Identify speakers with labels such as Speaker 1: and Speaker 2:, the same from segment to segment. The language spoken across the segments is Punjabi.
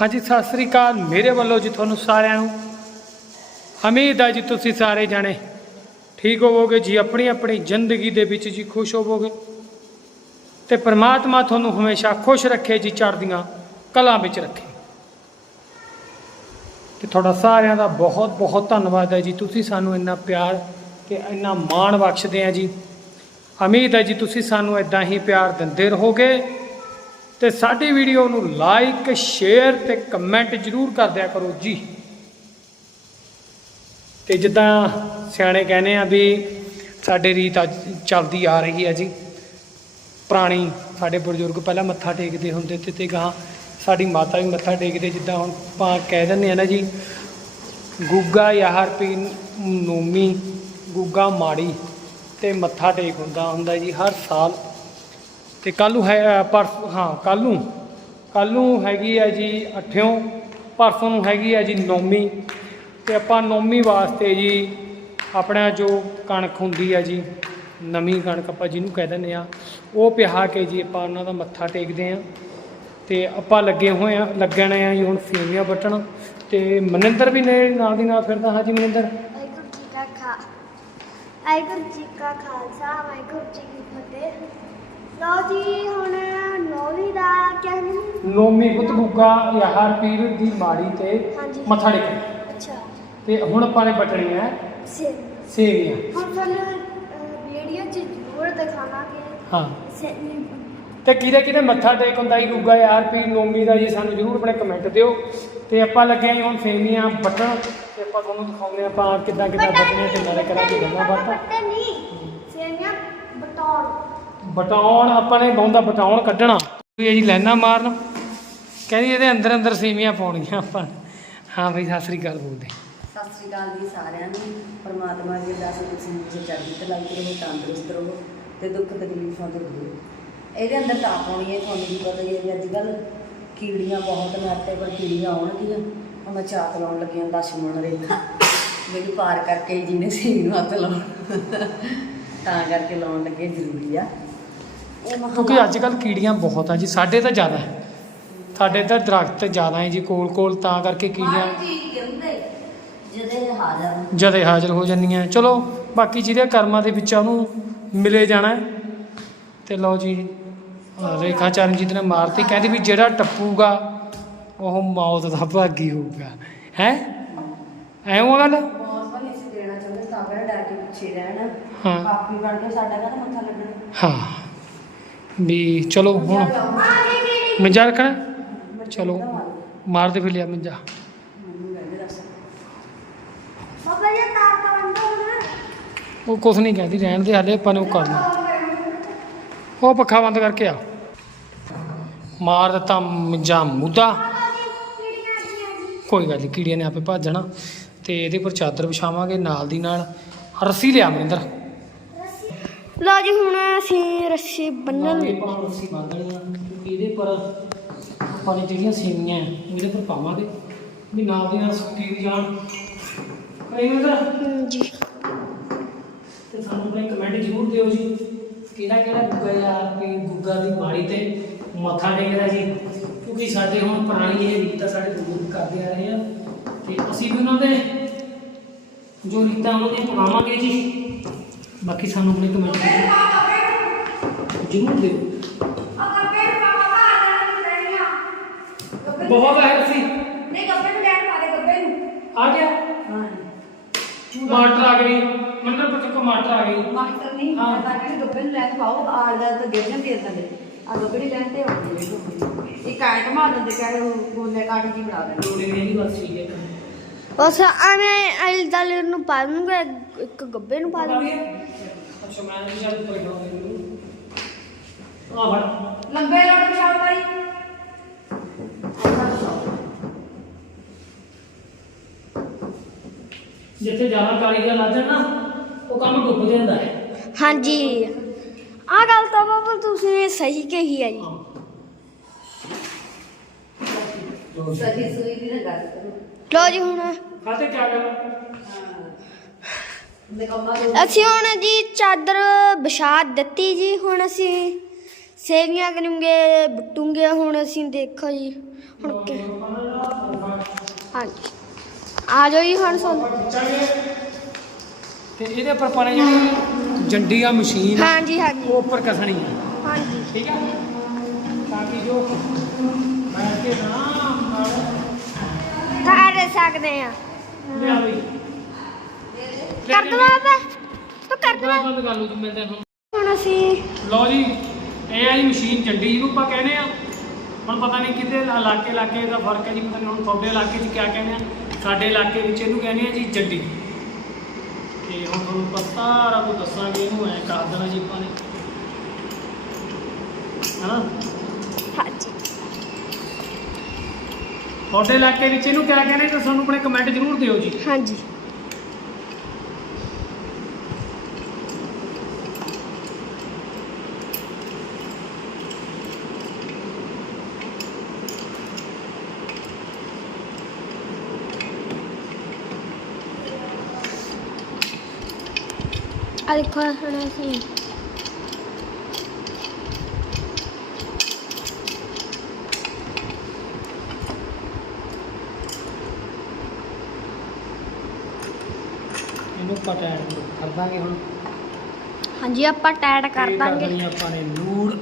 Speaker 1: ਹਾਂਜੀ, ਸਤਿ ਸ੍ਰੀ ਅਕਾਲ। ਮੇਰੇ ਵੱਲੋਂ ਜੀ ਤੁਹਾਨੂੰ ਸਾਰਿਆਂ ਨੂੰ। ਉਮੀਦ ਹੈ ਜੀ ਤੁਸੀਂ ਸਾਰੇ ਜਾਣੇ ਠੀਕ ਹੋਵੋਗੇ ਜੀ ਆਪਣੀ ਆਪਣੀ ਜ਼ਿੰਦਗੀ ਦੇ ਵਿੱਚ ਜੀ ਖੁਸ਼ ਹੋਵੋਗੇ। ਤੇ ਪ੍ਰਮਾਤਮਾ ਤੁਹਾਨੂੰ ਹਮੇਸ਼ਾ ਖੁਸ਼ ਰੱਖੇ ਜੀ, ਚੜ੍ਹਦੀਆਂ ਕਲਾਂ ਵਿੱਚ ਰੱਖੇ। ਤੇ ਤੁਹਾਡਾ ਸਾਰਿਆਂ ਦਾ ਬਹੁਤ ਬਹੁਤ ਧੰਨਵਾਦ ਹੈ ਜੀ। ਤੁਸੀਂ ਸਾਨੂੰ ਇੰਨਾ ਪਿਆਰ ਤੇ ਇੰਨਾ ਮਾਣ ਬਖਸ਼ਦੇ ਆ ਜੀ। ਉਮੀਦ ਹੈ ਜੀ ਤੁਸੀਂ ਸਾਨੂੰ ਇਦਾਂ ਹੀ ਪਿਆਰ ਦਿੰਦੇ ਰਹੋਗੇ। ਤੇ ਸਾਡੀ ਵੀਡੀਓ ਨੂੰ ਲਾਈਕ ਸ਼ੇਅਰ ਤੇ ਕਮੈਂਟ ਜਰੂਰ ਕਰ ਦਿਆ ਕਰੋ ਜੀ। ਤੇ ਜਿੱਦਾਂ ਸਿਆਣੇ ਕਹਿੰਦੇ ਆ ਵੀ ਸਾਡੇ ਰੀਤ ਅੱਜ ਚੱਲਦੀ ਆ ਰਹੀ ਹੈ ਜੀ। ਪੁਰਾਣੀ ਸਾਡੇ ਬਜ਼ੁਰਗ ਪਹਿਲਾਂ ਮੱਥਾ ਟੇਕਦੇ ਹੁੰਦੇ ਤੇ ਤੇ ਗਾਂ ਸਾਡੀ ਮਾਤਾ ਵੀ ਮੱਥਾ ਟੇਕਦੇ ਜਿੱਦਾਂ ਹੁਣ ਆਪਾਂ ਕਹਿ ਦਿੰਦੇ ਆ ਨਾ ਜੀ, ਗੁੱਗਾ ਯਾਰ ਪੀ ਨੋਮੀ, ਗੁੱਗਾ ਮਾੜੀ ਤੇ ਮੱਥਾ ਟੇਕ ਹੁੰਦਾ ਹੁੰਦਾ ਜੀ ਹਰ ਸਾਲ। ਤੇ ਕੱਲ੍ਹ ਨੂੰ ਹੈ ਪਰ ਹਾਂ, ਕੱਲ੍ਹ ਨੂੰ। ਕੱਲ੍ਹ ਨੂੰ ਹੈਗੀ ਹੈ ਜੀ ਅਠਿਓਂ, ਪਰਸੋਂ ਨੂੰ ਹੈਗੀ ਹੈ ਜੀ ਨੌਮੀ ਤੇ ਆਪਾਂ ਨੌਮੀ ਵਾਸਤੇ ਜੀ ਆਪਣਾ ਜੋ ਕਣਕ ਹੁੰਦੀ ਹੈ ਜੀ, ਨਵੀਂ ਕਣਕ ਆਪਾਂ ਜਿਹਨੂੰ ਕਹਿ ਦਿੰਦੇ ਆ ਉਹ ਪਿਹਾ ਕੇ ਜੀ ਆਪਾਂ ਉਹਨਾਂ ਦਾ ਮੱਥਾ ਟੇਕਦੇ ਆ ਤੇ ਆਪਾਂ ਲੱਗੇ ਹੋਏ ਆ ਲੱਗਣੇ ਆ ਜੀ ਹੁਣ ਸੇਵੀਆਂ ਵੱਟਣ। ਤੇ ਮਨਿੰਦਰ ਵੀ ਨੇ ਨਾਲ ਦੀ ਨਾਲ ਫਿਰਦਾ ਹਾਂ ਜੀ ਮਨਿੰਦਰ।
Speaker 2: ਵਾਹਿਗੁਰੂ ਜੀ ਕਾ ਖਾਲਸਾ, ਵਾਹਿਗੁਰੂ ਜੀ ਕੀ ਫਤਿਹ। ਲਓ ਜੀ ਹੁਣ ਨੌਵੀਂ ਦਾ ਕਹਿੰਦੇ
Speaker 1: ਨੌਮੀ ਪੁੱਤ ਗੁੱਗਾ ਯਾਰ ਪੀਰ ਦੀ ਮਾੜੀ ਤੇ
Speaker 2: ਹਾਂਜੀ।
Speaker 1: ਮੱਥਾ ਟੇਕਣਾ
Speaker 2: ਅੱਛਾ।
Speaker 1: ਤੇ ਹੁਣ ਆਪਾਂ ਨੇ ਵੱਟਣੀਆਂ ਹੈ
Speaker 2: ਸੇ
Speaker 1: ਸੇਵੀਆਂ।
Speaker 2: ਹੁਣ ਤੁਹਾਨੂੰ ਵੀਡੀਓ ਚ ਜ਼ਰੂਰ ਦਿਖਾਵਾਂਗੇ।
Speaker 1: ਹਾਂ।
Speaker 2: ਸੇ
Speaker 1: ਤੇ ਕਿਹਦੇ ਕਿਹਦੇ ਮੱਥਾ ਟੇਕ ਹੁੰਦਾ ਜੀ ਗੁੱਗਾ ਯਾਰ ਪੀਰ ਨੌਮੀ ਦਾ ਜੀ ਸਾਨੂੰ ਜਰੂਰ ਆਪਣੇ ਕਮੈਂਟ ਦਿਓ। ਤੇ ਆਪਾਂ ਲੱਗੇ ਆਂ ਜੀ ਹੁਣ ਸੇਵੀਆਂ ਵੱਟਣ ਤੇ ਆਪਾਂ ਤੁਹਾਨੂੰ ਦਿਖਾਉਂਦੇ ਹਾਂ ਆਪਾਂ ਕਿੱਦਾਂ ਕਿੱਦਾਂ ਵੱਟਣੀਆਂ ਤੇ ਨਾਲੇ ਕਰਾਂਗੇ ਗੱਲਾਂ ਬਾਤਾਂ।
Speaker 2: ਨਹੀਂ। ਸੇਵੀਆਂ ਬਟੌਰ
Speaker 1: ਬਟਾਉਣ, ਆਪਾਂ ਨੇ ਹੁੰਦਾ ਬਟਾਉਣ ਕੱਢਣਾ। ਵੀ ਜੀ ਲੈਣਾ ਮਾਰਨ। ਕਹਿੰਦੀ ਇਹਦੇ ਅੰਦਰ ਅੰਦਰ ਸੀਵੀਆਂ ਪਾਉਣੀਆਂ ਆਪਾਂ ਹਾਂ ਬਈ, ਸਤਿ ਸ੍ਰੀ ਅਕਾਲ ਬੋਲਦੇ।
Speaker 3: ਇਹਦੇ ਅੰਦਰ ਅੱਜ ਕੱਲ ਕੀੜੀਆਂ ਬਹੁਤ ਆਉਣਗੀਆਂ। ਹੁਣ ਮੈਂ ਲਾਉਣ ਲੱਗੀ ਹਾਂ ਲਛਮਣ ਰੇਖਾ ਮੈਨੂੰ ਪਾਰ ਕਰਕੇ ਜਿਹਨੇ ਸੀਨ ਨੂੰ ਹੱਥ ਲਾਉਣ। ਤਾਂ ਕਰਕੇ ਲਾਉਣ ਲੱਗੇ, ਜ਼ਰੂਰੀ ਆ।
Speaker 1: ਕਿਉਂਕਿ ਅੱਜ ਕੱਲ ਕੀੜੀਆਂ ਬਹੁਤ ਆ ਜੀ ਸਾਡੇ ਤਾਂ ਜ਼ਿਆਦਾ ਹੈ। ਸਾਡੇ ਤਾਂ ਦਰਖਤ ਜ਼ਿਆਦਾ ਹੈ ਜੀ ਕੋਲ ਕੋਲ ਤਾਂ ਕਰਕੇ ਕੀੜੀਆਂ ਜਦੇ ਹਾਜ਼ਰ ਹੋ। ਜਾਂਦੀਆਂ ਚਲੋ ਬਾਕੀ ਜਿਹਦੇ ਕਰਮਾਂ ਦੇ ਵਿੱਚ ਆ ਉਹਨੂੰ ਮਿਲੇ ਜਾਣਾ। ਤੇ ਲਓ ਜੀ ਰੇਖਾ ਚਰਨਜੀਤ ਨੇ ਮਾਰਤੀ ਕਹਿੰਦੀ ਵੀ ਜਿਹੜਾ ਟੱਪੂਗਾ ਉਹ ਮੌਤ ਦਾ ਭਾਗੀ ਹੋਊਗਾ। ਹੈ? ਐਵੇਂ ਉਹ ਗੱਲ? ਹਾਂ।
Speaker 3: ਕਾਪੀ ਬਣ ਕੇ ਸਾਡਾ ਕਹਿੰਦਾ ਮੱਥਾ ਲੱਗਣਾ।
Speaker 1: ਹਾਂ। ਵੀ ਚਲੋ ਹੁਣ ਮੰਜਾ ਰੱਖਣਾ? ਚਲੋ ਮਾਰਦੇ ਫਿਰ ਲਿਆ ਮੰਜਾ। ਉਹ ਕੁਛ ਨਹੀਂ ਕਹਿੰਦੀ ਰਹਿਣ ਦੇ ਹਾਲੇ ਆਪਾਂ ਨੇ ਉਹ ਕਰਨਾ। ਉਹ ਪੱਖਾ ਬੰਦ ਕਰਕੇ ਆ। ਮਾਰ ਦਿੱਤਾ ਮੰਜਾ ਮੁੱਦਾ। ਕੋਈ ਗੱਲ ਨਹੀਂ ਕੀੜੀਆਂ ਨੇ ਆਪੇ ਭੱਜਣਾ ਤੇ ਇਹਦੇ ਪਰ ਚਾਦਰ ਵਿਛਾਵਾਂਗੇ ਨਾਲ ਦੀ ਨਾਲ। ਰੱਸੀ ਲਿਆ ਮਨਿੰਦਰ।
Speaker 2: ਲਓ ਜੀ ਹੁਣ ਅਸੀਂ ਰੱਸੀ ਬੰਨਣ
Speaker 1: ਆਪਾਂ ਰੱਸੀ ਬੰਨਣੀ ਆ। ਕਿਉਂਕਿ ਇਹਦੇ ਪਰ ਆਪਾਂ ਨੇ ਜਿਹੜੀਆਂ ਸੇਵੀਆਂ ਹੈ, ਇਹਦੇ ਪਰ ਪਾਵਾਂਗੇ। ਵੀ ਨਾਲ ਦੀ ਨਾਲ ਸੁੱਕੀ ਵੀ ਜਾਣ। ਕਈ ਮਨਿੰਦਰ
Speaker 2: ਜੀ
Speaker 1: ਤੇ ਸਾਨੂੰ ਆਪਣੇ ਕਮੈਂਟ ਜ਼ਰੂਰ ਦਿਓ ਜੀ ਕਿਹੜਾ ਕਿਹੜਾ ਗੁੱਗਾ ਯਾਰ ਵੀ ਗੁੱਗਾ ਦੀ ਮਾੜੀ ਤੇ ਮੱਥਾ ਟੇਕਦਾ ਜੀ। ਕਿਉਂਕਿ ਸਾਡੇ ਹੁਣ ਪੁਰਾਣੀ ਇਹ ਰੀਤ ਸਾਡੇ ਬਜ਼ੁਰਗ ਕਰਦੇ ਆ ਰਹੇ ਆ। ਤੇ ਅਸੀਂ ਵੀ ਉਹਨਾਂ ਦੇ ਜੋ ਰੀਤਾਂ ਉਹਨਾਂ ਦੀਆਂ ਪਕਾਵਾਂਗੇ ਜੀ। ਬਾਕੀ ਸਾਨੂੰ ਆਪਣੇ ਕਮੈਂਟ ਜ਼ਰੂਰ ਦਿਓ। ਬਹੁਤ ਹੈ ਅਸੀਂ
Speaker 2: ਨਹੀਂ ਗੱਬੇ ਨੂੰ ਲੈਣ ਪਾ ਦੇ ਗੱਬੇ ਨੂੰ।
Speaker 1: ਆ ਗਿਆ।
Speaker 3: ਹਾਂ।
Speaker 1: ਟਮਾਟਰ ਆ ਗਈ। ਮੰਦਰ ਪਰ ਟਮਾਟਰ ਆ ਗਈ।
Speaker 3: ਮਾਸਟਰ ਨਹੀਂ
Speaker 1: ਹਾਂ।
Speaker 3: ਤਾਂ ਕਹਿੰਦੀ ਗੱਬੇ ਨੂੰ ਲੈਣ ਪਾਓ ਆੜ ਦਾ ਤਾਂ ਗਿਰ ਜਾਂਦੀ ਇਦਾਂ ਦੇ ਆ ਗੱਬੇ ਲੈਣ ਤੇ ਆਉਂਦੀ ਇੱਕ ਆਇਟ ਮਾਰ ਦਿੰਦੇ ਕਹੇ ਉਹ ਗੋਲੇ ਕਾਟੀ ਜੀ ਬਣਾ ਦਿੰਦੇ।
Speaker 1: ਲੋੜੇ ਮੇਰੀ ਬਸ ਠੀਕ ਹੈ
Speaker 2: ਉਸ ਐਵੇਂ ਅਲ ਦਲ ਨੂੰ ਪਾ ਦੂੰਗਾ ਇੱਕ ਗੱਬੇ ਨੂੰ ਪਾ ਦੂੰਗਾ
Speaker 1: ਅੱਛਾ ਮੈਂ ਵੀ ਚੱਲ ਕੋਈ ਨਾ ਆ ਫੜ।
Speaker 3: ਲੰਬੇ ਲੋਟ ਵਿਛਾਓ ਭਾਈ
Speaker 1: ਜਿੱਥੇ ਜ਼ਿਆਦਾ ਕਾਰੀਗਰ ਲੱਗ ਜਾਣ ਨਾ ਉਹ ਕੰਮ ਡੁੱਬ ਜਾਂਦਾ ਹੈ।
Speaker 2: ਹਾਂਜੀ। ਆ ਗੱਲ ਤਾਂ ਬਾਬਾ ਤੁਸੀਂ ਸਹੀ ਕਹੀ ਹੈ ਜੀ।
Speaker 3: ਸਹੀ ਸੂਈ ਦੀ ਨਾ ਗੱਲ। ਕਰੋ
Speaker 2: ਲਓ ਜੀ ਹੁਣ।
Speaker 1: ਖਾਤੇ ਕੀ ਕਰਨਾ?
Speaker 3: ਨਿਕੰਮਾ ਦੇ
Speaker 2: ਅਸੀਂ ਹੁਣ ਜੀ ਚਾਦਰ ਵਿਛਾ ਦਿੱਤੀ ਜੀ ਹੁਣ ਅਸੀਂ ਸੇਵੀਆਂ ਕਰਾਂਗੇ ਬਟੂਗੇ ਹੁਣ ਅਸੀਂ ਦੇਖੋ ਜੀ ਹੁਣ ਕਿ- ਹਾਂਜੀ। ਆ ਜਾਓ ਜੀ ਹੁਣ ਸੁਣ
Speaker 1: ਖਿੱਚਾਂਗੇ ਤੇ ਇਹਦੇ ਉੱਪਰ ਪਾਣੇ ਜਿਹੜੀ ਜੰਡੀ ਆ ਮਸ਼ੀਨ
Speaker 2: ਹਾਂਜੀ ਹਾਂਜੀ।
Speaker 1: ਉਹ ਉੱਪਰ ਕਸਣੀ
Speaker 2: ਹਾਂਜੀ।
Speaker 1: ਠੀਕ ਹੈ ਤਾਂ ਕਿ ਜੋ ਬੈਠ ਕੇ ਨਾਲ
Speaker 2: ਕਰ ਸਕਦੇ ਆ।
Speaker 1: ਲਿਆ ਵੀ
Speaker 2: ਕਰ ਦਵਾ ਤੂੰ ਕਰ ਦਵਾ।
Speaker 1: ਬੰਦ ਕਰ ਲਓ ਜੀ ਮਿਲਦੇ ਹਾਂ
Speaker 2: ਹੁਣ। ਅਸੀਂ
Speaker 1: ਲਓ ਜੀ ਇਹ ਆ ਜੀ ਮਸ਼ੀਨ ਜੰਡੀ ਜਿਹਨੂੰ ਆਪਾਂ ਕਹਿੰਦੇ ਆ। ਹੁਣ ਪਤਾ ਨਹੀਂ ਕਿਤੇ ਇਲਾਕੇ ਇਲਾਕੇ ਦਾ ਫ਼ਰਕ ਹੈ ਜੀ ਪਤਾ ਨਹੀਂ ਹੁਣ ਤੁਹਾਡੇ ਇਲਾਕੇ 'ਚ ਕਿਆ ਕਹਿੰਦੇ ਆ। ਸਾਡੇ ਇਲਾਕੇ ਵਿੱਚ ਇਹਨੂੰ ਕਹਿੰਦੇ ਆ ਜੀ ਜੰਡੀ ਤੇ ਹੁਣ ਤੁਹਾਨੂੰ ਪਤਾ ਸਾਰਾ ਕੁਝ ਦੱਸਾਂਗੇ ਇਹਨੂੰ ਐ ਕਰ ਦੇਣਾ ਜੀ ਆਪਾਂ ਨੇ। ਹਨਾ?
Speaker 2: ਹਾਂਜੀ।
Speaker 1: ਤੁਹਾਡੇ ਇਲਾਕੇ ਵਿੱਚ ਇਹਨੂੰ ਕਿਆ ਕਹਿੰਦੇ ਤਾਂ ਸਾਨੂੰ ਆਪਣੇ ਕਮੈਂਟ ਜ਼ਰੂਰ ਦਿਓ ਜੀ।
Speaker 2: ਹਾਂਜੀ। ਆ ਦੇਖੋ ਹੁਣ ਅਸੀਂ
Speaker 1: ਇਹਨੂੰ ਪਤਾ ਕਰ ਦਾਂਗੇ ਹੁਣ।
Speaker 2: ਹਾਂਜੀ ਆਪਾਂ ਟੈਟ ਕਰ
Speaker 1: ਇਹ
Speaker 2: ਦਾਂਗੇ
Speaker 1: ਦੇਣੀ ਆਪਾਂ ਨੇ ਨੂੜ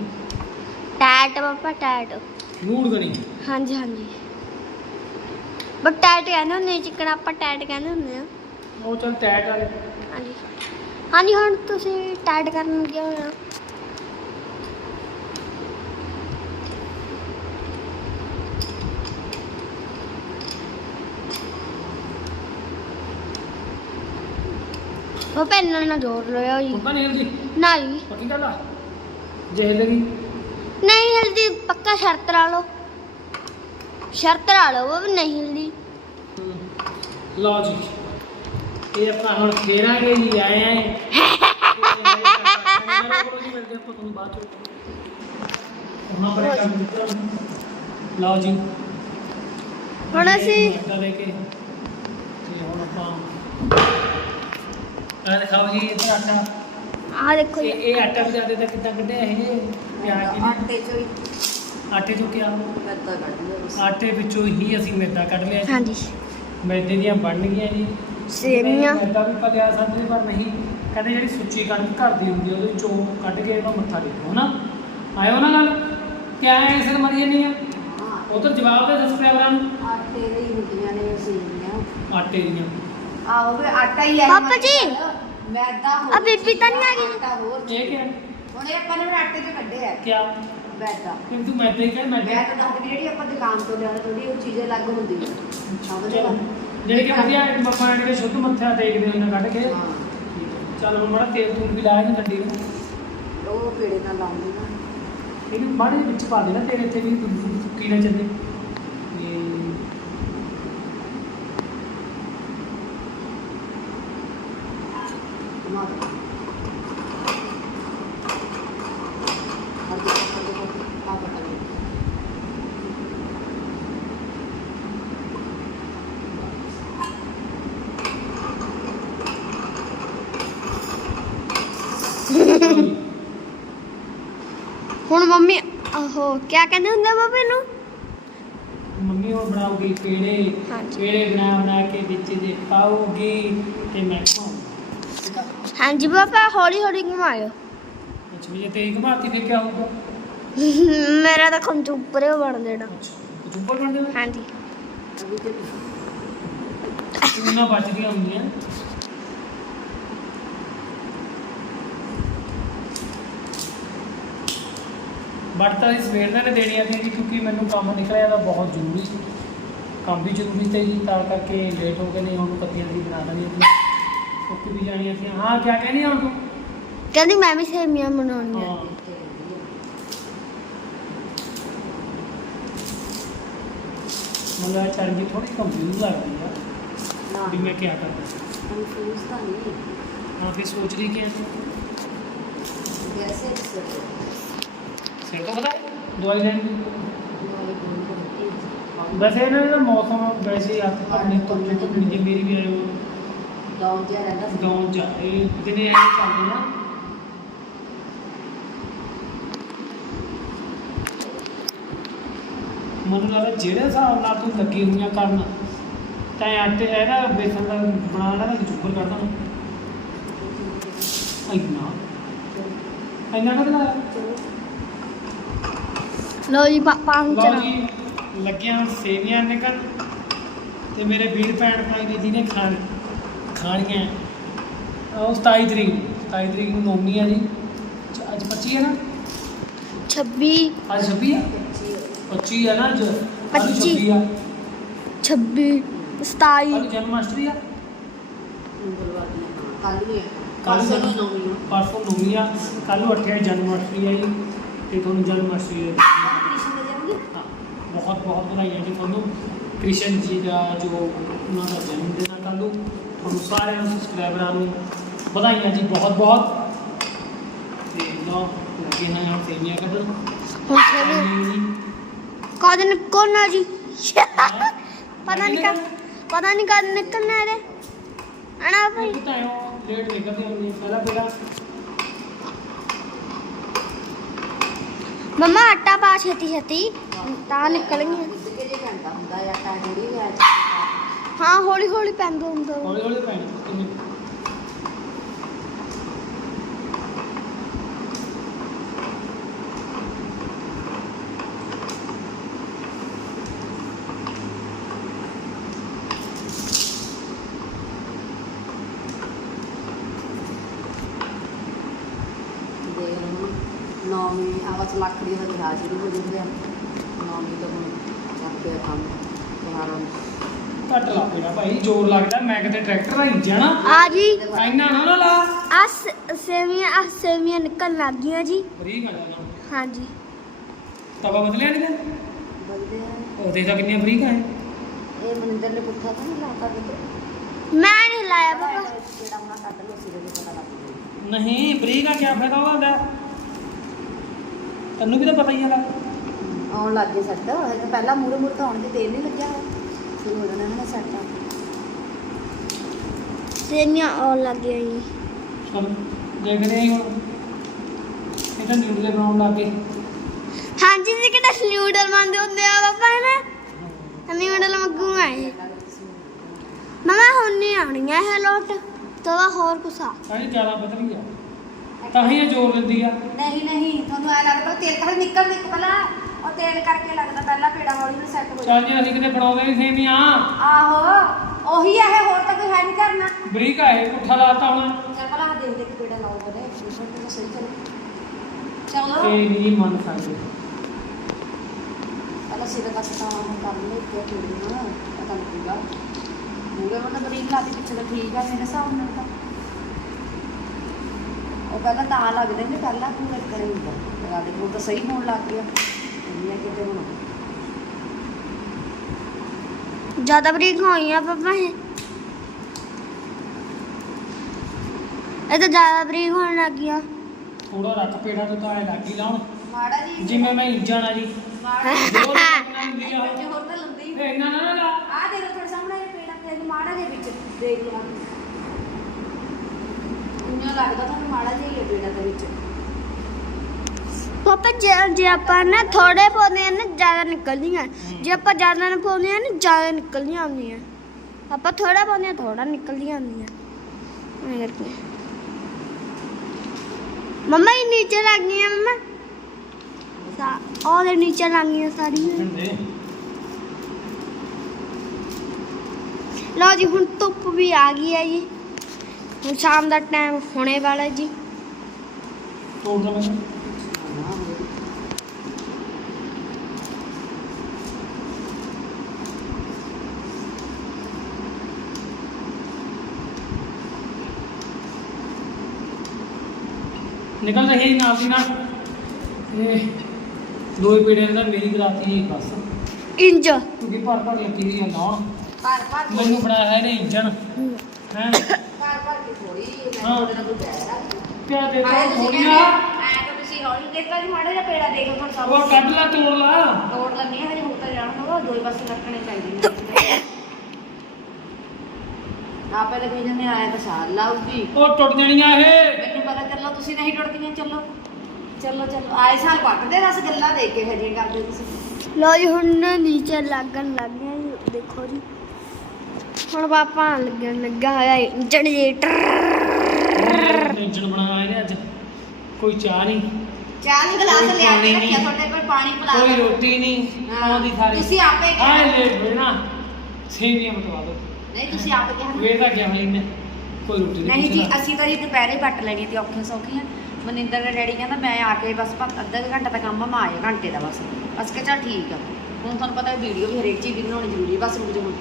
Speaker 2: ਟੈਟ ਪਾਪਾ ਟੈਟ
Speaker 1: ਨੂੜ ਗਣੀ
Speaker 2: ਹਾਂਜੀ ਹਾਂਜੀ। ਬਟ ਟੈਟ ਕਹਿੰਦੇ ਹੁੰਦੇ ਚਿਕਨ ਆਪਾਂ ਟੈਟ ਕਹਿੰਦੇ ਹੁੰਦੇ ਆ।
Speaker 1: ਉਹ ਚੱਲ ਟੈਟ ਵਾਲੇ।
Speaker 2: ਹਾਂਜੀ। ਹਾਂਜੀ ਹੁਣ ਤੁਸੀਂ ਟੈਟ ਕਰਨ ਲੱਗੇ ਹੋਏ ਆ ਉਹ ਪੈਨ ਨਾਲ ਨਾ ਜੋੜ ਲਿਓ ਜੀ।
Speaker 1: ਨਹੀਂ ਹਿਲਦੀ।
Speaker 2: ਨਹੀਂ।
Speaker 1: ਪੱਕੀ ਗੱਲ ਆ? ਜੇ
Speaker 2: ਨਹੀਂ ਹਿਲਦੀ ਪੱਕਾ ਸ਼ਰਤ ਲਾ ਲਓ। ਸ਼ਰਤ ਲਾ ਲਓ ਉਹ ਨਹੀਂ ਹਿਲਦੀ।
Speaker 1: ਲਓ ਜੀ। ਇਹ ਆਪਣਾ ਹੁਣ ਖੇਰਾਂਗੇ ਜੀ ਆਏ ਆਏ ਮਿਲਦੇ ਆਪਾਂ ਤੁਹਾਨੂੰ ਬਾਅਦ ਚ ਉਹਨਾਂ ਪਰ ਕੰਮ ਦਿੱਤਾ ਲਓ ਜੀ।
Speaker 2: ਹੁਣ ਅਸੀਂ
Speaker 1: ਆਟਾ ਲੈ ਕੇ। ਤੇ ਹੁਣ ਆਪਾਂ ਆ ਦਿਖਾਓ ਜੀ ਇਹ ਆਟਾ।
Speaker 2: ਆ ਦੇਖੋ
Speaker 1: ਇਹ
Speaker 2: ਜੀ
Speaker 1: ਇਹ ਆਟਾ ਵੀ ਜਾਂਦੇ ਤਾਂ ਕਿੱਦਾਂ ਕੱਢਿਆ ਇਹ ਪਿਆਜ਼ ਕਿਨੇ
Speaker 3: ਆਟੇ ਚੋਂ ਹੀ।
Speaker 1: ਆਟੇ ਚੋਂ ਕਿਆ?
Speaker 3: ਮੈਦਾ ਕੱਢ ਲਿਆ ਬਸ।
Speaker 1: ਆਟੇ ਵਿੱਚੋਂ ਹੀ ਅਸੀਂ ਮੈਦਾ ਕੱਢ ਲਿਆ ਜੀ।
Speaker 2: ਹਾਂਜੀ।
Speaker 1: ਮੈਦੇ ਦੀਆਂ ਬਣ ਗਈਆਂ ਜੀ।
Speaker 2: ਸੇਵੀਆਂ
Speaker 1: ਮੈਦਾ ਵੀ ਪਲਿਆ ਸਾਡੇ ਪਰ ਨਹੀਂ। ਕਹਿੰਦੇ ਜਿਹੜੀ ਸੁੱਚੀ ਕਣਕ ਘਰ ਦੀ ਹੁੰਦੀ ਆ ਉਹਦੇ ਵਿੱਚੋਂ ਕੱਢ ਕੇ ਇਹਦਾ ਮੱਥਾ ਟੇਕੋ ਹਨਾ? ਆਇਓ ਨਾ ਗੱਲ। ਕਿ ਆਇਆ ਇਸ ਮਰੀਏ ਨਹੀਂ ਆ?
Speaker 3: ਹਾਂ।
Speaker 1: ਉਧਰ ਜਵਾਬ ਦੇ ਸਬਸਕ੍ਰਾਈਬਰਾਂ ਨੂੰ।
Speaker 3: ਆਟੇ ਦੇ ਹੀ ਹੁੰਦੀਆਂ ਨੇ ਸੇਵੀਆਂ
Speaker 1: ਆਟੇ ਦੀਆਂ।
Speaker 3: ਆਹੋ ਵੀ ਆਟਾ ਹੀ ਹੈ
Speaker 2: ਪਾਪਾ ਜੀ।
Speaker 3: ਮੈਦਾ
Speaker 2: ਆ ਬੀਬੀ ਤਾਂ ਨਹੀਂ ਆ ਗਈ?
Speaker 1: ਇਹ ਕੀ
Speaker 3: ਹੁਣ ਇਹ ਆਪਾਂ ਨੇ ਆਟੇ ਚ ਕੱਢਿਆ ਹੈ,
Speaker 1: ਕਿਆ
Speaker 3: ਮੈਦਾ
Speaker 1: ਕਿ ਤੂੰ ਮੈਦਾ ਹੀ ਕਹਿ
Speaker 3: ਮੈਂ
Speaker 1: ਮੈਦਾ
Speaker 3: ਤਾਂ ਦੱਸਦੀ ਜਿਹੜੀ ਆਪਾਂ ਦੁਕਾਨ ਤੋਂ ਲਿਆਉਂਦੇ ਥੋੜੀ ਉਹ ਚੀਜ਼ ਅਲੱਗ ਹੁੰਦੀ ਹੈ ਸਮਝਦੇ
Speaker 1: ਚਲੋ। ਜਿਹੜੇ ਕਿ ਵਧੀਆ ਮੱਖਣ ਜਿਹੜੇ ਸ਼ੁੱਧ ਮੱਥਾ ਟੇਕਦੇ ਉਹਨਾਂ ਕੱਢ ਕੇ।
Speaker 3: ਹਾਂ।
Speaker 1: ਚੱਲ ਹੁਣ ਮਾੜਾ ਤੇਲ ਤੂਲ ਵੀ ਲਾਇਆ ਜੀ ਗੱਡੀ ਨੂੰ।
Speaker 3: ਉਹ ਪੇੜੇ ਨਾਲ ਲਾਉਂਦੀ ਨਾ
Speaker 1: ਇਹਨੂੰ ਮਾੜੇ ਜਿਹੇ ਵਿੱਚ ਪਾ ਦੇਣਾ ਤੇਰੇ ਇੱਥੇ ਵੀ ਸੁੱਕੀ ਨਾ ਚੱਲੇ ਤੇ
Speaker 3: ਮਾਰ ਹਰ ਦੇ ਹਰ ਦੇ ਆ ਪਤਾ ਨਹੀਂ
Speaker 2: ਹੁਣ ਮੰਮੀ ਆਹੋ ਕੀ ਕਹਿੰਦੇ ਹੁੰਦੇ ਬਾਬੇ ਨੂੰ?
Speaker 1: ਮੰਮੀ ਉਹ ਬਣਾਉਗੀ
Speaker 2: ਹਾਂਜੀ।
Speaker 1: ਪੇੜੇ ਬਣਾ ਬਣਾ ਕੇ ਵਿੱਚ ਦੇ ਪਾਉਗੀ ਤੇ ਮੈਂ ਠੀਕ ਆ
Speaker 2: ਹਾਂਜੀ ਬਾਬਾ ਹੌਲੀ ਹੌਲੀ ਘੁਮਾਇਓ।
Speaker 1: ਅੱਛਾ ਵੀ ਜੇ ਘਮਾਤੀ ਫਿਰ ਕੀ ਹੋਊਗਾ?
Speaker 2: ਮੇਰਾ ਤਾਂ ਖੰਚ ਉੱਪਰੇ ਬਣ ਦੇਣਾ
Speaker 1: ਅੱਛਾ ਕਰ ਦੇਣਾ
Speaker 2: ਹਾਂਜੀ।
Speaker 3: ਤੇ
Speaker 1: ਉਹਨਾਂ ਬਚਦੀਆਂ ਹੁੰਦੀਆਂ ਬਟ ਤਾਂ ਇਸ ਸਵੇਰ ਦੇ ਨੇ ਦੇਣੀਆਂ ਸੀ ਜੀ ਕਿਉਂਕਿ ਮੈਨੂੰ ਕੰਮ ਨਿਕਲਿਆ ਦਾ ਬਹੁਤ ਜ਼ਰੂਰੀ ਸੀ। ਕੰਮ ਵੀ ਜ਼ਰੂਰੀ ਤੇ ਜੀ ਤਾਂ ਕਰਕੇ ਲੇਟ ਹੋ ਗਏ ਨੇ ਹੁਣ ਪੱਤੀਆਂ ਦੀ ਬਣਾ ਲੈਣੀ ਸੀ ਸੁੱਕ ਵੀ ਜਾਣੀਆਂ ਸੀ ਹਾਂ ਕਿਆ ਕਹਿਣੀ ਹੁਣ ਤੂੰ?
Speaker 2: ਕਹਿੰਦੀ ਮੈਂ ਵੀ ਸੇਮੀਆਂ ਬਣਾਉਣੀਆਂ।
Speaker 1: ਹਾਂ। ਮੈਨੂੰ ਚਰਬੀ ਥੋੜੀ ਕੰਫਿਊਜ਼ ਲੱਗਦੀ ਆ।
Speaker 3: ਨਾ
Speaker 1: ਵੀ ਮੈਂ ਕਿਆ ਕਰਦਾ
Speaker 3: ਕਨਫਿਊਜ਼ ਤਾਂ ਨਹੀਂ।
Speaker 1: ਹਾਂ ਫਿਰ ਸੋਚ ਰਹੀ ਕਿ
Speaker 3: ਵੈਸੇ ਸਿਰ
Speaker 1: ਸਿਰ ਤੋਂ ਪਤਾ ਦਵਾਈ ਲੈਣ ਦੀ
Speaker 3: ਦਵਾਈ ਬੋਲ ਕੇ
Speaker 1: ਵੈਸੇ ਇਹਨਾਂ ਦਾ ਮੌਸਮ ਵੈਸੇ ਹੀ ਹੱਥ ਪਾਣੀ ਤੋਂ ਤੋਂ ਜੀ ਮੇਰੀ ਵੀ
Speaker 3: ਡਾਊਨ ਜਿਹਾ ਰਹਿੰਦਾ ਸੀ।
Speaker 1: ਗਾਉਂ ਚ ਇਹ ਦਿਨੇ ਐ ਚੱਲਦੇ ਨਾ ਮੈਨੂੰ ਲੱਗਦਾ ਜਿਹੜੇ ਹਿਸਾਬ ਨਾਲ ਤੂੰ ਲੱਗੀ ਹੋਈਆਂ ਕਰਨ ਚਾਹੇ ਆਟੇ ਇਹਦਾ ਬੇਸਨ ਦਾ ਬਣਾਉਣਾ ਤਾਂ ਚੁੱਪਰ ਕਰਦਾ ਇੰਨਾ। ਇੰਨਾ ਕਦ ਲਾਇਆ?
Speaker 2: ਲਓ ਜੀ ਪਾਪਾ ਹੁਣ
Speaker 1: ਲਓ
Speaker 2: ਚਲਾ।
Speaker 1: ਜੀ ਲੱਗਿਆ ਸੇਵੀਆਂ ਨਿਕਲ ਤੇ ਮੇਰੇ ਵੀਰ ਭੈਣ ਭਾਈ ਨੇ ਜਿਹਨੇ ਖਾਣ ਖਾਣੀਆਂ। ਹੈ, ਉਹ 27 ਤਰੀਕ ਨੂੰ 27 ਤਰੀਕ ਨੂੰ ਨੌਮੀ ਆ ਜੀ। ਚ- ਅੱਜ 25 ਹੈ ਨਾ?
Speaker 2: 26
Speaker 1: ਅੱਜ 26 ਆ? 25 ਹੈ ਨਾ ਅੱਜ। ਕੱਲ੍ਹ
Speaker 2: 25
Speaker 1: 26 ਆ।
Speaker 2: 26 27
Speaker 1: ਕੱਲ ਜਨਮ ਅਸ਼ਟਮੀ ਆ
Speaker 3: ਕੱਲ ਨੂੰ ਹੈ
Speaker 1: ਪਰਸੋਂ ਨੌਮੀ ਆ। ਕੱਲ ਨੂੰ 28 ਜਨਮ ਅਸ਼ਟਮੀ ਆ ਜੀ ਤੇ ਤੁਹਾਨੂੰ ਜਨਮ ਅਸ਼ਟਮੀ ਦੇ
Speaker 3: ਕ੍ਰਿਸ਼ਨ ਦੇ ਜਨਮਦਿਨ
Speaker 1: ਹਾਂ, ਬਹੁਤ ਬਹੁਤ ਵਧਾਈਆਂ ਜੀ ਤੁਹਾਨੂੰ। ਕ੍ਰਿਸ਼ਨ ਜੀ ਦਾ ਜੋ ਉਹਨਾਂ ਦਾ ਜਨਮ ਦਿਨ ਆ ਕੱਲ੍ਹ ਨੂੰ ਤੁਹਾਨੂੰ ਸਾਰਿਆਂ ਨੂੰ ਸਬਸਕ੍ਰਾਈਬਰਾਂ ਨੂੰ ਵਧਾਈਆਂ ਜੀ ਬਹੁਤ ਬਹੁਤ। ਤੇ ਲਓ ਲੱਗੇ ਹਾਂ ਹੁਣ ਸੇਵੀਆਂ ਕੱਢਣ
Speaker 2: ਹੁਣ ਸੇਵੀਆਂ ਕਦ ਨਿਕਲਣਾ ਜੀ? ਪਤਾ ਨਹੀਂ ਕਦ ਪਤਾ ਨਹੀਂ ਕਦ ਨਿਕਲਣਾ ਇਹਦੇ। ਆਣਾ ਭਾਈ।
Speaker 1: ਭਾਈ ਲੇਟ ਨਿਕਲਦੇ ਹੁੰਦੇ ਪਹਿਲਾਂ ਪਹਿਲਾਂ।
Speaker 2: ਮੰਮਾ ਆਟਾ ਪਾ ਛੇਤੀ ਛੇਤੀ ਤਾਂ ਨਿਕਲਣਗੀਆਂ
Speaker 3: ਆ
Speaker 2: ਹਾਂ ਹੌਲੀ ਹੌਲੀ ਪੈਂਦਾ ਹੁੰਦਾ।
Speaker 1: ਹੌਲੀ ਹੌਲੀ ਪੈਣਾ
Speaker 3: ਦੇ ਨੌਵੀਂ ਆਵਾਜ਼ ਲੱਕੜੀ ਦਾ ਵਿਆਹ ਸ਼ੁਰੂ ਹੋ ਜਾਂਦਾ ਕਰਦੇ ਕੰਮ ਨੂੰ
Speaker 1: ਘੱਟ ਲਾ ਪੈਣਾ ਭਾਈ ਜ਼ੋਰ ਲੱਗਦਾ ਮੈਂ ਕਿਤੇ ਟਰੈਕਟਰ ਦਾ ਇੰਜਣ ਆ
Speaker 2: ਜੀ।
Speaker 1: ਇੰਨਾ ਨਾ ਨਾ ਲਾ।
Speaker 2: ਆ ਸੇਵੀਆਂ ਆ ਸੇਵੀਆਂ ਨਿਕਲਣ ਲੱਗ ਗਈਆਂ ਜੀ।
Speaker 1: ਬਰੀਕ ਆ ਜਾਣਾ।
Speaker 2: ਹਾਂਜੀ।
Speaker 1: ਤਵਾ ਬਦਲਿਆ ਨਹੀਂ ਗਾ?
Speaker 3: ਬਲਦੇ ਆ
Speaker 1: ਉਹ ਦੇਖਦਾ ਕਿੰਨੀਆਂ ਬਰੀਕ ਆ ਇਹ।
Speaker 3: ਮਨਿੰਦਰ ਨੇ ਪੁੱਛਿਆ ਤਾਂ ਨਹੀਂ ਲਾਤਾ ਕਿਤੇ?
Speaker 2: ਮੈਂ ਨਹੀਂ ਲਾਇਆ ਪਾਪਾ
Speaker 3: ਜਿਹੜਾ ਉਹਨਾਂ ਕੱਢ ਲੋ ਸਿਰੇ ਦੇ ਪਤਾ ਲੱਗ
Speaker 1: ਨਹੀਂ ਬਰੀਕ ਆ ਕਿਆ ਫਾਇਦਾ ਉਹਦਾ? ਤੈਨੂੰ ਵੀ ਤਾਂ ਪਤਾ ਹੀ ਹੈਗਾ?
Speaker 3: ਆਉਣ ਲੱਗ ਗਏ ਸੈੱਟ। ਹਜੇ ਪਹਿਲਾਂ ਮੂਰੇ ਮੂਰੇ ਤਾਂ ਆਉਣ ਦੀ ਦੇਰ ਨਹੀਂ ਲੱਗਿਆ। ਹੋਇਆ ਸ਼ੁਰੂ ਹੋ ਜਾਣਾ ਨਾ ਸੈੱਟ।
Speaker 2: ਸੇਵੀਆਂ ਆਉਣ ਲੱਗ ਗਈਆਂ ਜੀ।
Speaker 1: ਚਲ ਦੇਖਦੇ ਹਾਂ ਹੁਣ। ਇਹ ਤਾਂ ਨਿਊਡਲੇ ਬਣਾਉਣ ਲੱਗ ਗਏ।
Speaker 2: ਹਾਂਜੀ ਜੀ ਕਿਹੜਾ ਨਿਊਡਲ ਮੰਨਦੇ ਹੁੰਦੇ ਆ ਪਾਪਾ ਨੇ ਨਿਊਡਲ ਮੰਗੂ ਆਏ ਮਮਾ ਹੁਣ ਨਹੀਂ ਆਉਣੀਆਂ ਇਹ ਲੋਟ। ਤਵਾ ਹੋਰ ਕੁਛ ਆ
Speaker 1: ਸਾਡੀ ਜ਼ਿਆਦਾ ਪਤਲੀ ਆ। ਤਾਂ ਹੀ ਇਹ ਜ਼ੋਰ ਦਿੰਦੀ ਆ।
Speaker 3: ਨਹੀਂ ਨਹੀਂ ਤੁਹਾਨੂੰ ਐ ਲੱਗਦਾ ਤੇਲ ਕਰ ਨਿਕਲ ਨਿਕ ਪਹਿਲਾਂ। ਉਹ ਤੇਲ ਕਰਕੇ ਲੱਗਦਾ ਪਹਿਲਾਂ ਪੇੜਾ ਹੌਲੀ ਹੌਲੀ ਸੈੱਟ ਹੋ
Speaker 1: ਚੱਲ ਜੇ ਅਸੀਂ ਕਿਤੇ ਬਣਾਉਂਦੇ ਨਹੀਂ ਸੇਮੀਆਂ
Speaker 3: ਆਹੋ ਉਹੀ ਹੈ ਹੋਰ ਤਾਂ ਕੋਈ ਹੈ ਨਹੀਂ ਕਰਨਾ।
Speaker 1: ਬਰੀਕ ਆ ਇਹ ਪੁੱਠਾ ਲਾਤਾ ਹੁਣ।
Speaker 3: ਚੱਲ ਪਹਿਲਾਂ ਆਹ ਦੇਖ ਦੇ ਕਿ ਪੇੜਾ ਲਾਓ ਬਲੇ ਮਿਸ਼ਨ ਤੇ ਸਹੀ ਕਰੋ ਚਲੋ।
Speaker 1: ਤੇ ਨਹੀਂ ਮੰਨ ਸਕਦੇ।
Speaker 3: ਪਹਿਲਾਂ ਸਿਰ ਦਾ ਸਤਾ ਕਰ ਲਓ ਕਿ ਚੂੜੀ ਨਾ ਪਤਾ ਲੱਗੂਗਾ ਮੂਰੇ ਵਾਲਾ ਬਰੀਕ ਲਾਤੀ ਪਿੱਛੇ ਤਾਂ ਠੀਕ ਆ ਮੇਰੇ ਹਿਸਾਬ ਨਾਲ ਤਾਂ। ਉਹ ਪਹਿਲਾਂ ਤਾਂ ਲੱਗਦੇ ਨੇ ਪਹਿਲਾਂ ਪੂਰਾ ਕਰੇ ਹੁੰਦਾ। ਲਗਾ ਦੇ ਉਹ ਤਾਂ ਸਹੀ ਹੋਣ ਲੱਗ ਗਿਆ।
Speaker 2: ਜ਼ਿਆਦਾ ਬਰੀਕ ਹੋਈਆਂ ਪਾਪਾ ਇਹ। ਇਹ ਤਾਂ ਜ਼ਿਆਦਾ ਬਰੀਕ ਹੋਣ ਲੱਗ
Speaker 1: ਥੋੜਾ ਰੱਖ ਪੇੜਾ ਤੋਂ ਤਾਂ ਐ ਲੱਗੀ ਲਾਉਣ।
Speaker 3: ਮਾੜਾ ਜੀ।
Speaker 1: ਜਿਵੇਂ ਮੈਂ ਇੰਜਣ ਆ ਜੀ।
Speaker 3: ਹੋਰ ਤਾਂ
Speaker 1: ਇਹ ਇੰਨਾ ਨਾ ਨਾ ਲਾ।
Speaker 3: ਆ ਦੇ ਤੁਹਾਡੇ ਸਾਹਮਣੇ ਇਹ ਪੇੜਾ ਤੇ ਮਾੜਾ ਜਿਹਾ ਵਿੱਚ ਦੇਖ ਲਓ ਇੰਨਾ ਲੱਗਦਾ ਤੁਹਾਨੂੰ ਮਾੜਾ ਜਿਹਾ ਹੀ ਹੈ ਪੇੜਾ ਦੇ ਵਿੱਚ।
Speaker 2: ਪਾਪਾ ਜੇ ਜੇ ਆਪਾਂ ਨਾ ਥੋੜੇ ਪਾਉਂਦੇ ਆ ਨਾ ਜ਼ਿਆਦਾ ਨਿਕਲਦੀਆਂ ਜੇ ਆਪਾਂ ਜ਼ਿਆਦਾ ਨਾ ਪਾਉਂਦੇ ਆ ਨਾ ਜ਼ਿਆਦਾ ਨਿਕਲਦੀਆਂ ਆਉਂਦੀਆਂ ਆਪਾਂ ਥੋੜਾ ਪਾਉਂਦੇ ਆ ਥੋੜਾ ਨਿਕਲਦੀਆਂ ਆਉਂਦੀਆਂ ਐਂ ਕਰਕੇ ਮੰਮਾ ਇਹ ਨੀਚੇ ਲੱਗ ਗਈਆਂ ਮੰਮਾ ਸਾ ਉਹਦੇ ਨੀਚੇ ਲੱਗ ਗਈਆਂ ਸਾਰੀਆਂ
Speaker 1: ਹੁੰਦੇ
Speaker 2: ਲਓ ਜੀ ਹੁਣ ਧੁੱਪ ਵੀ ਆ ਗਈ ਹੈ ਜੀ ਹੁਣ ਸ਼ਾਮ ਦਾ ਟਾਈਮ ਹੋਣੇ ਵਾਲਾ ਜੀ
Speaker 1: ਤੋੜ ਦਾ ਨਿਕਲ ਰਹੀ ਹੈ ਨਾਲ ਦੀ ਨਾਲ। ਇਹ ਦੋ ਹੀ ਪੀੜੇ ਅੰਦਰ ਮੇਰੀ ਕਰਾਤੀ ਜੀ ਬਸ।
Speaker 2: ਇੰਜ।
Speaker 1: ਕਿਉਂਕਿ ਭਰ ਭਰ ਲੱਗੀ ਹੋਈ ਆ ਨਾ
Speaker 3: ਭਰ ਭਰ ਕੇ।
Speaker 1: ਮੈਨੂੰ ਬਣਾਇਆ ਹੈ ਇਹਨੇ ਇੰਜਣ। ਹੈ।
Speaker 3: ਭਰ ਭਰ ਕੇ ਥੋੜੀ ਮੈਂ
Speaker 1: ਹਾਂ।
Speaker 3: ਤੁਹਾਡੇ ਨਾਲ ਕੋਈ
Speaker 1: ਪਿਆ ਦੇ
Speaker 3: ਆਏ
Speaker 1: ਤੋ
Speaker 3: ਐ ਤਾਂ ਤੁਸੀਂ ਹੌਲੀ ਦੇਖਾ ਜੀ ਮਾੜਾ ਜਿਹਾ ਪੇੜਾ ਦੇਖ ਲਓ ਸਭ
Speaker 1: ਉਹ ਕੱਢ ਲਾ ਤੋੜ ਲਾ।
Speaker 3: ਤੋੜ ਲੈਣੀ ਹੈ ਹਜੇ ਹੋਰ ਤਾਂ ਜਾਣਾ ਦੋ ਹੀ ਪਾਸੇ ਰੱਖਣੇ ਚਾਹੀਦੇ ਨੇ। ਆ ਪਹਿਲੇ ਕੋਈ ਜਨੇ ਆਇਆ ਤਾਂ ਸਾਲ ਲਾਉਗੀ
Speaker 1: ਉਹ ਟੁੱਟ ਜਾਣੀਆਂ ਇਹ।
Speaker 3: ਮੈਨੂੰ ਪਤਾ ਤੁਸੀਂ ਨਹੀਂ ਟੁੱਟਦੀਆਂ ਚੱਲੋ। ਚੱਲੋ ਚੱਲੋ। ਆਏ ਸਾਲ ਪੱਟਦੇ ਰਸ ਗੱਲਾਂ ਦੇ ਕੇ ਹਜੇ ਕਰਦੇ ਤੁਸੀਂ।
Speaker 2: ਲਓ ਜੀ ਹੁਣ ਨਾ ਨੀਚੇ ਲੱਗਣ ਲੱਗ ਗਈਆਂ ਜੀ ਦੇਖੋ ਜੀ। ਹੁਣ ਪਾਪਾ ਲੱਗਣ ਲੱਗਾ ਹੋਇਆ ਜਨਰੇਟਰ।
Speaker 1: ਟੈਨਸ਼ਨ ਬਣਾ ਇਹਨੇ ਅੱਜ। ਕੋਈ ਚਾਹ ਨਹੀਂ।
Speaker 3: ਚਾਹ ਨੂੰ ਗਲਾਸ
Speaker 1: ਕੋਈ
Speaker 3: ਲਿਆ
Speaker 1: ਪਾਣੀ
Speaker 3: ਕੇ
Speaker 1: ਨਹੀਂ।
Speaker 3: ਰੱਖਿਆ ਤੁਹਾਡੇ ਕੋਲ ਪਾਣੀ ਪਿਲਾ
Speaker 1: ਕੋਈ
Speaker 3: ਦਿਓ।
Speaker 1: ਰੋਟੀ ਨਹੀਂ।
Speaker 3: ਹਾਂ,
Speaker 1: ਆਉਂਦੀ ਸਾਰੀ
Speaker 3: ਤੁਸੀਂ ਆਪੇ ਕਹਿ।
Speaker 1: ਆਏ ਲੈ ਬਣਾ ਸੇਵੀਆਂ ਮਤਵਾ ਦੋ
Speaker 3: ਨਹੀਂ ਤੁਸੀਂ ਆਪੇ ਕਿਹਾ।
Speaker 1: ਵੇਦਾ ਗਿਆ ਮੈਂ ਇਹਨੇ। ਕੋਈ ਰੋਟੀ ਨਹੀਂ
Speaker 3: ਜੀ। ਅਸੀਂ ਤਾਂ ਜੀ ਦੁਪਹਿਰੇ ਪੱਟ ਲੈਣੀ ਤੇ ਔਖੇ ਸੌਖੀਆਂ। ਮਨਿੰਦਰ ਦਾ ਡੈਡੀ ਕਹਿੰਦਾ ਮੈਂ ਆ ਕੇ ਬਸ ਪ- ਅੱਧਾ ਕੁ ਘੰਟਾ ਦਾ ਕੰਮ ਆ ਮੈਂ ਆਇਆ ਘੰਟੇ ਦਾ ਬਸ। ਬਸ ਕਿ ਚੱਲ ਠੀਕ ਆ। ਹੁਣ ਤੁਹਾਨੂੰ ਪਤਾ ਵੀਡੀਓ ਵੀ ਹਰੇਕ ਚੀਜ਼ ਦੀ ਬਣਾਉਣੀ ਜ਼ਰੂਰੀ ਹੈ, ਬਸ ਰੁਕ ਜਾਓ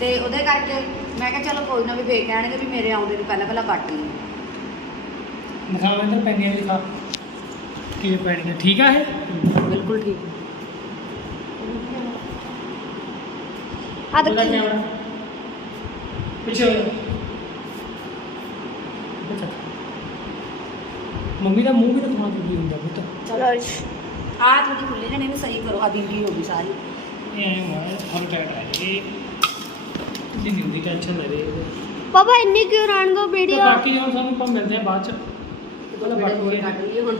Speaker 3: ਤੇ ਉਹਦੇ ਕਰਕੇ ਮੈਂ ਕਿਹਾ ਚਲੋ ਕੋਈ ਨਾ ਵੀ ਫੇਰ ਕਹਿਣਗੇ ਵੀ ਮੇਰੇ ਆਉਂਦੇ ਨੂੰ ਪਹਿਲਾਂ ਪਹਿਲਾਂ ਕੱਟ ਲਈ।
Speaker 1: ਦਿਖਾ ਮੈਂ ਤਾਂ ਪੈਣੀਆਂ ਦਿਖਾ ਕੀ ਪੈਣੀਆਂ ਠੀਕ ਆ ਇਹ?
Speaker 3: ਬਿਲਕੁਲ ਠੀਕ।
Speaker 2: ਆ
Speaker 1: ਉਹਦਾ
Speaker 2: ਦੇਖੀ
Speaker 1: ਕੈਮਰਾ। ਪਿੱਛੇ ਹੋ ਜਾ। ਪਿੱਛੇ। ਮੰਮੀ ਦਾ ਮੂੰਹ ਵੀ ਤਾਂ ਥੋੜਾ ਜਿਹਾ ਹੁੰਦਾ ਪੁੱਤ।
Speaker 2: ਚਲੋ।
Speaker 3: ਆ ਥੋੜੀ ਖੁੱਲੇ ਜਣੇ ਨੂੰ ਸਹੀ ਕਰੋ ਆ ਬਿੰਗੀ ਹੋ ਗਈ ਸਾਰੀ।
Speaker 1: ਇਹ ਐਂ ਹੋਇਆ ਫਰ ਟੈਟ ਆ ਜੀ। ਨਹੀਂ ਦੀ ਟੈਨਸ਼ਨ ਲੈ ਰਹੀ
Speaker 2: ਪਾਪਾ ਇੰਨੀ ਕਿਉਂ ਰਾਣ ਦੋ
Speaker 1: ਤੇ
Speaker 2: ਵੀਡੀਓ
Speaker 1: ਬਾਕੀ ਹੁਣ ਸਾਨੂੰ ਆਪਾਂ ਮਿਲਦੇ ਆ ਬਾਅਦ ਚ। ਪਹਿਲਾਂ ਬਾਕੀ ਹੋਏ
Speaker 3: ਕੱਢ ਲਈਏ ਹੁਣ।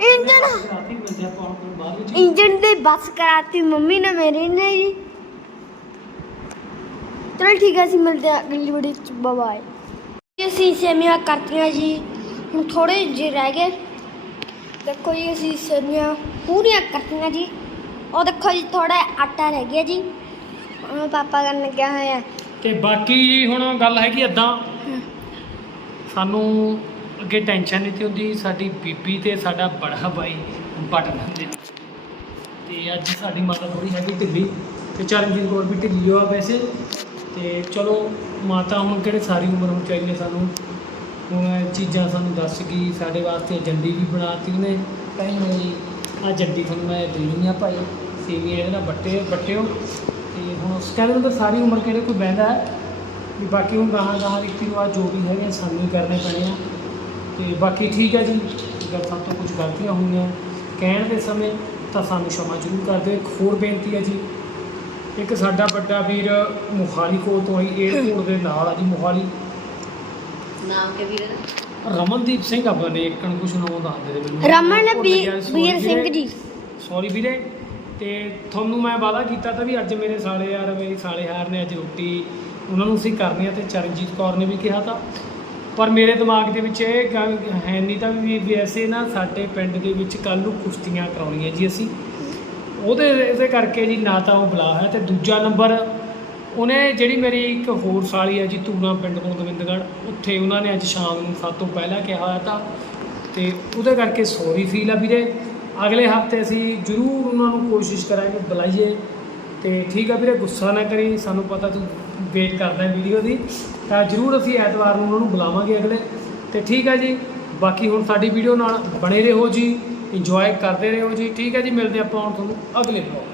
Speaker 2: ਇੰਜਨ
Speaker 1: ਰਾਤੀ ਮਿਲਦੇ ਆ ਆਪਾਂ ਹੁਣ ਬਾਅਦ ਵਿੱਚ।
Speaker 2: ਇੰਜਨ ਦੀ ਬੱਸ ਕਰਾਤੀ ਮੰਮੀ ਨੇ ਮੇਰੇ ਨੇ ਜੀ। ਚਲੋ ਠੀਕ ਹੈ ਅਸੀਂ ਮਿਲਦੇ ਹਾਂ ਅਗਲੀ ਵੀਡੀਓ ਚ ਬਾਏ ਅਸੀਂ ਸੇਮੀਆਂ ਕਰਤੀਆਂ ਜੀ। ਹੁਣ ਥੋੜੇ ਜਿਹੇ ਰਹਿ ਗਏ। ਦੇਖੋ ਜੀ ਅਸੀਂ ਸੇਮੀਆਂ ਪੂਰੀਆਂ ਕਰਤੀਆਂ ਜੀ। ਉਹ ਦੇਖੋ ਜੀ ਥੋੜਾ ਆਟਾ ਰਹਿ ਗਿਆ ਜੀ। ਉਹ ਪਾਪਾ ਕਰਨ ਲੱਗਿਆ ਹੋਇਆ।
Speaker 1: ਤੇ ਬਾਕੀ ਜੀ ਹੁਣ ਗੱਲ ਹੈਗੀ ਅੱਦਾਂ ਸਾਨੂੰ ਅੱਗੇ ਟੈਨਸ਼ਨ ਨਹੀਂ ਤੀ ਹੁੰਦੀ। ਸਾਡੀ ਬੀਬੀ ਤੇ ਸਾਡਾ ਬੜਾ ਭਾਈ ਬਟ ਲੈਂਦੇ ਆ। ਤੇ ਅੱਜ ਸਾਡੀ ਮਾਤਾ ਥੋੜੀ ਹੈਗੀ ਢਿੱਲੀ। ਤੇ ਚਰਨਜੀਤ ਕੌਰ ਵੀ ਢਿੱਲੀ ਹੋਆ ਵੈਸੇ। ਤੇ ਚਲੋ ਮਾਤਾ ਹੁਣ ਕਿਹੜੇ ਸਾਰੀ ਉਮਰ ਹੁਣ ਚਾਹੀਏ ਸਾਨੂੰ? ਹੁਣ ਇਹ ਚੀਜ਼ਾਂ ਸਾਨੂੰ ਦੱਸ ਗਈ ਸਾਡੇ ਵਾਸਤੇ ਜੰਡੀ ਵੀ ਬਣਾਤੀ ਉਹਨੇ। ਕਹਿੰਦੇ ਜੀ ਆ ਜੰਡੀ ਤੁਹਾਨੂੰ ਮੈਂ ਦੇਣੀ ਆ ਭਾਈ। ਸੇਵੀਆਂ ਇਹਦੇ ਨਾਲ ਬੱਟੇ ਬੱਟਿਓ ਤੇ ਹੁਣ ਉਸ ਟਾਈਮ ਤਾਂ ਸਾਰੀ ਉਮਰ ਕਿਹੜੇ ਕੋਈ ਬਹਿੰਦਾ ਵੀ ਬਾਕੀ ਹੁਣ ਗਾਹਾਂ ਗਾਹਾਂ ਰੀਤੀ ਰਿਵਾਜ ਜੋ ਵੀ ਹੈਗੇ ਸਾਨੂੰ ਹੀ ਕਰਨੇ ਪੈਣੇ ਆ। ਤੇ ਬਾਕੀ ਠੀਕ ਹੈ ਜੀ। ਜਦ ਸਭ ਤੋਂ ਕੁਝ ਗਲਤੀਆਂ ਹੋਈਆਂ ਕਹਿਣ ਦੇ ਸਮੇਂ ਤਾਂ ਸਾਨੂੰ ਸ਼ਮਾ ਜ਼ਰੂਰ ਕਰ ਦਿਓ। ਇੱਕ ਹੋਰ ਬੇਨਤੀ ਹੈ ਜੀ। ਇੱਕ ਸਾਡਾ ਵੱਡਾ ਵੀਰ ਮੋਹਾਲੀ ਕੋਲ ਤੋਂ ਆਈ ਏਅਰਪੋਰਟ ਦੇ ਨਾਲ ਆ ਜੀ ਮੋਹਾਲੀ।
Speaker 3: ਨਾਮ ਕੇ ਵੀਰੇ? ਦਾ
Speaker 1: ਰਮਨਦੀਪ ਸਿੰਘ ਆਪਾਂ ਨੇ ਇੱਕ ਨੂੰ ਕੁਝ ਨਾਮ ਦੱਸਦੇ ਦੇ ਮੈਨੂੰ।
Speaker 2: ਰਮਨ
Speaker 1: ਭੁੱਲ sorry
Speaker 2: ਵੀਰ ਸਿੰਘ
Speaker 1: ਵੀਰੇ।
Speaker 2: ਜੀ।
Speaker 1: ਸੌਰੀ ਵੀਰੇ ਤੇ ਤੁਹਾਨੂੰ ਮੈਂ ਵਾਅਦਾ ਕੀਤਾ ਤਾਂ ਵੀ ਅੱਜ ਮੇਰੇ ਸਾਲੇ ਯਾਰ ਮੇਰੀ ਸਾਲੇ ਹਾਰ ਨੇ ਅੱਜ ਰੋਟੀ। ਉਹਨਾਂ ਨੂੰ ਅਸੀਂ ਕਰਨੀ ਆ ਤੇ ਚਰਨਜੀਤ ਕੌਰ ਨੇ ਵੀ ਕਿਹਾ ਤਾਂ। ਪਰ ਮੇਰੇ ਦਿਮਾਗ ਦੇ ਵਿੱਚ ਇਹ ਗੱਲ ਹੈ ਨਹੀਂ ਤਾਂ ਵੀ ਵੈਸੇ ਨਾ ਸਾਡੇ ਪਿੰਡ ਦੇ ਵਿੱਚ ਕੱਲ ਨੂੰ ਕੁਸ਼ਤੀਆਂ ਕਰਾਉਣੀਆਂ ਜੀ ਅਸੀਂ। ਉਹਦੇ ਇਹਦੇ ਕਰਕੇ ਜੀ ਨਾ ਤਾਂ ਉਹ ਬੁਲਾ ਹੈ ਤੇ ਦੂਜਾ ਨੰਬਰ, ਉਹਨੇ ਜਿਹੜੀ ਮੇਰੀ ਇੱਕ ਹੋਰ ਸਾਲੀ ਹੈ ਜੀ ਤੂਨਾ ਪਿੰਡ ਕੋਲ ਗੋਬਿੰਦਗੜ੍ਹ, ਉੱਥੇ ਉਹਨਾਂ ਨੇ ਅੱਜ ਸ਼ਾਮ ਨੂੰ ਸਭ ਤੋਂ ਪਹਿਲਾਂ ਕਿਹਾ ਹੋਇਆ ਤਾਂ, ਤੇ ਉਹਦੇ ਕਰਕੇ ਸੌਰੀ ਫੀਲ ਆ ਵੀਰੇ। ਅਗਲੇ ਹਫ਼ਤੇ ਅਸੀਂ ਜ਼ਰੂਰ ਉਹਨਾਂ ਨੂੰ ਕੋਸ਼ਿਸ਼ ਕਰਾਂਗੇ ਬੁਲਾਈਏ। ਤੇ ਠੀਕ ਆ ਵੀਰੇ, ਗੁੱਸਾ ਨਾ ਕਰੀ, ਸਾਨੂੰ ਪਤਾ ਤੂੰ ਵੇਟ ਕਰਦਾ ਵੀਡੀਓ ਦੀ। ਤਾਂ ਜ਼ਰੂਰ ਅਸੀਂ ਐਤਵਾਰ ਨੂੰ ਉਹਨਾਂ ਨੂੰ ਬੁਲਾਵਾਂਗੇ ਅਗਲੇ। ਤੇ ਠੀਕ ਆ ਜੀ, ਬਾਕੀ ਹੁਣ ਸਾਡੀ ਵੀਡੀਓ ਨਾਲ ਬਣੇ ਰਹੋ ਜੀ। ਇੰਜੋਏ ਕਰਦੇ ਰਹੋ ਜੀ। ਠੀਕ ਹੈ ਜੀ ਮਿਲਦੇ ਆਪਾਂ ਹੁਣ ਤੁਹਾਨੂੰ ਅਗਲੇ ਬਲੌਗ